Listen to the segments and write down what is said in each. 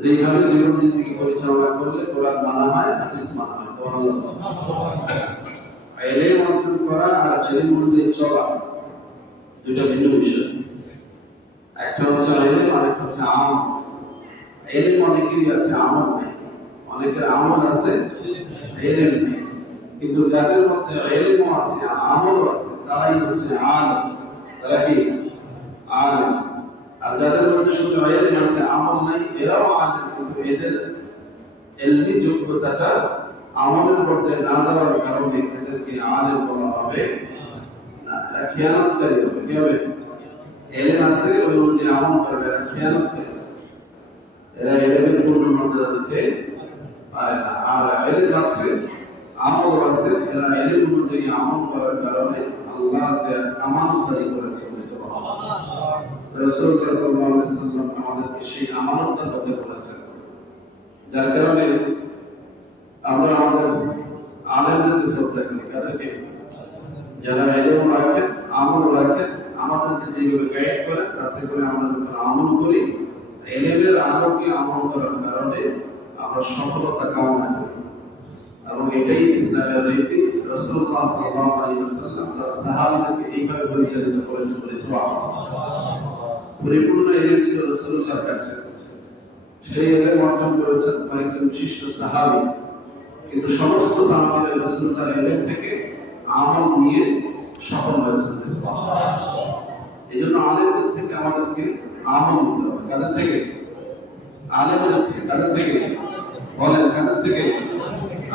যেভাবে জীবন জিন্দেগি পরিচালনা করলে কোরআন মানা হয়, হাদিস মানা হয়। সুবহানাল্লাহ। ইলম অর্জন করা আর ইলম অনুযায়ী চলা দুইটা ভিন্ন বিষয়। একটা হচ্ছে ইলম আর একটা হচ্ছে আমল। ইলম অনেকেরই আছে, আমল নেই। অনেকের আমল আছে, ইলম নেই। কিন্তু যাদের মধ্যে ইলমও আছে, আমলও আছে, তারাই হচ্ছে আলিম। তারা কি? আলিম। আর যাদের মধ্যে শুধু ইলম আছে, আমল নাই, এরাও আলিম, কিন্তু এদের ইলমি যোগ্যতাটা আমলের পর্যায়ে না যাওয়ার কারণে এদেরকে আলিম বলা হবে না। এরা খেয়ানতকারী হবে। কি হবে? ইলম আছে, ওই অনুযায়ী আমল করবে, এরা খেয়ানতকারী। এরা ইলমের পূর্ণ মর্যাদা দিতে পারে না। আর ইলম আছে, আমল আছে, এরা ইলম অনুযায়ী আমল করার কারণে আল্লাহকে আমানতদারি করেছে। সুবহানাল্লাহ। রাসূলুল্লাহ সাল্লাল্লাহু আলাইহি ওয়াসাল্লাম আমাদেরকে সেই আমানতের কথা বলেছেন। যার কারণে আমরা আমাদের আলেমদেরকে শ্রদ্ধা করি। কাদেরকে? যারা ইলম রাখেন, আমল রাখেন, আমাদেরকে যেভাবে গাইড করেন, তাতে করে আমরা যখন আমল করি, ইলমের আলোকে আমল করার কারণে আমরা সফলতা কামনা করি। এবং এটাই ইসলামের রীতি। রাসূলুল্লাহ সাল্লাল্লাহু আলাইহি ওয়াসাল্লাম তার সাহাবীদেরকে এইভাবে পরিচালিত করেছেন। সুবহানাল্লাহ। পরিপূর্ণ ইলম ছিল রাসূলুল্লাহর কাছে। সেই ইলম অর্জন করেছেন কয়েকজন বিশিষ্ট সাহাবী। কিন্তু সমস্ত সাহাবীরা রাসূলুল্লাহর ইলম থেকে আমল নিয়ে সফল হয়েছেন। সুবহানাল্লাহ। এজন্য আলেমদের থেকে আমাদেরকে আমল নিতে হবে। কাদের থেকে? আলেমদের থেকে। কাদের থেকে? বলেন, কাদের থেকে?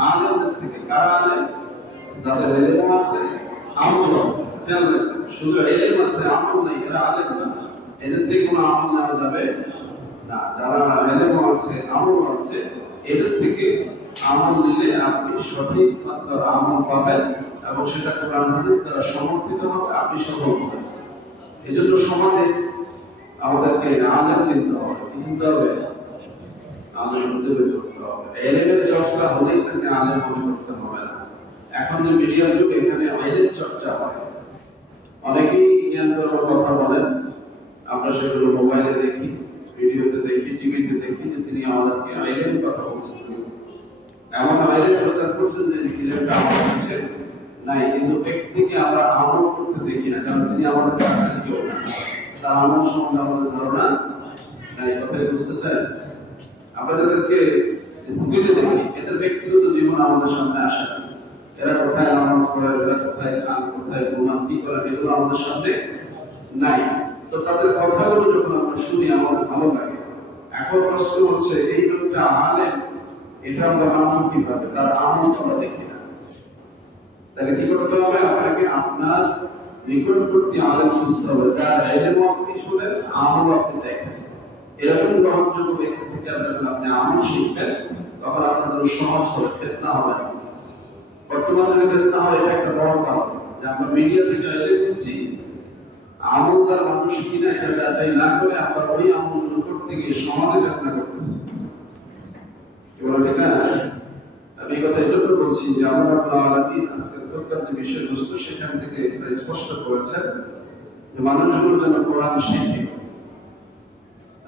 আলেমদের থেকে। কারা আলেম? যাদের ইলম আছে, আমল আছে। খেয়াল রাখবেন, শুধু ইলম আছে, আমল নাই, এরা আলেম না। এদের থেকে কোনো আমল নেওয়া যাবে না। যারা ইলম আছে, আমল আছে, এদের থেকে আমল নিলে আপনি সঠিক মাত্রার আমল পাবেন এবং সেটা কোরআন হাদিস দ্বারা সমর্থিত হবে, আপনি সফল হবেন। এজন্য সমাজে আমাদেরকে আলেম চিনতে হবে। কি চিনতে হবে? আলেম খুঁজে বের করতে হবে। ইলমের চর্চা হলেই তাকে আলেম মনে করতে হবে না। এখন যে মিডিয়ার যুগ, এখানে ইলম চর্চা হয়। অনেকেই জ্ঞান দেওয়ার কথা বলেন, আমরা সেগুলো মোবাইলে দেখি, ভিডিওতে দেখি, টিভিতে দেখি যে তিনি আমাদেরকে ইলম কথা বলছেন। এমন ইলম প্রচার করছেন যে ইলমটা আমার কাছে নাই, কিন্তু ব্যক্তিকে আমরা আমল করতে দেখি না, কারণ তিনি আমাদের কাছে কেউ না। তার আমল সম্বন্ধে আমাদের ধারণা নাই। কথাই বুঝতেছেন? আমরা যাদেরকে স্কুলে দেখি, এদের ব্যক্তিগত জীবন আমাদের সামনে আসে। এরা কোথায় নামাজ পড়ে, এরা কোথায় খান, কোথায় ঘুমান, কি করে, এগুলো আমাদের সামনে নাই। তো তাদের কথাগুলো যখন আমরা শুনি, আমাদের ভালো লাগে। এখন প্রশ্ন হচ্ছে, এই লোকটা আলেম, এটা আমরা মানব কিভাবে? তার আমল তো আমরা দেখি না। তাহলে কি করতে হবে? আপনাকে আপনার নিকটবর্তী আলেম খুঁজতে হবে, যার ইলম আপনি শুনেন, আমল আপনি দেখেন। এরকম গ্রহণযোগ্য ব্যক্তি থেকে যখন আপনি আমল শিখবেন, তখন আপনার জন্য সহজ হবে, ফিতনা হবে না। বর্তমানে ফিতনা হয়, এটা একটা বড় কারণ যে আমরা মিডিয়া থেকে ইলম নিচ্ছি, আমলদার মানুষ কিনা এটা যাচাই না করে আমরা ওই আমলগুলো করতে গিয়ে সমাজে ফিতনা করতেছি। এগুলো ঠিক না? আমি এই কথা এজন্য বলছি যে আল্লাহ রাব্বুল আলামিন আজকের তরকার যে বিষয়বস্তু, সেখান থেকে স্পষ্ট করেছেন যে মানুষগুলো যেন কোরআন শেখে।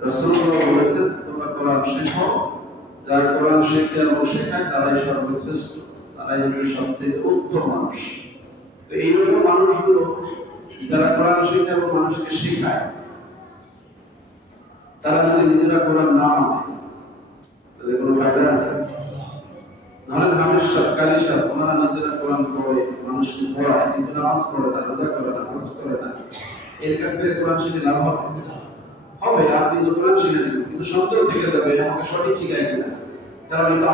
রাসূলুল্লাহ বলেছেন, তোমরা কোরআন শেখো। যারা কোরআন শেখে এবং শেখায়, তারাই সর্বশ্রেষ্ঠ, তারাই হচ্ছে সবচেয়ে উত্তম মানুষ। তো এইরকম মানুষগুলো যারা কোরআন শেখে এবং মানুষকে শেখায়, তারা যদি নিজেরা কোরআন না মানে, তাহলে কোনো ফায়দা আছে? ধরেন হামিদ সাহেব, কালী সাহেব, ওনারা নিজেরা কোরআন পড়ে, মানুষকে পড়ায়, কিন্তু নামাজ পড়ে না, রোজা করে না, হজ করে না, এর কাছ থেকে কোরআন শিখে লাভ হবে? হবে। আপনি তো কোরআন শিখে নেবেন, কিন্তু সন্দেহ থেকে যাবে আমাকে সঠিক শিখায় কিনা। কারণ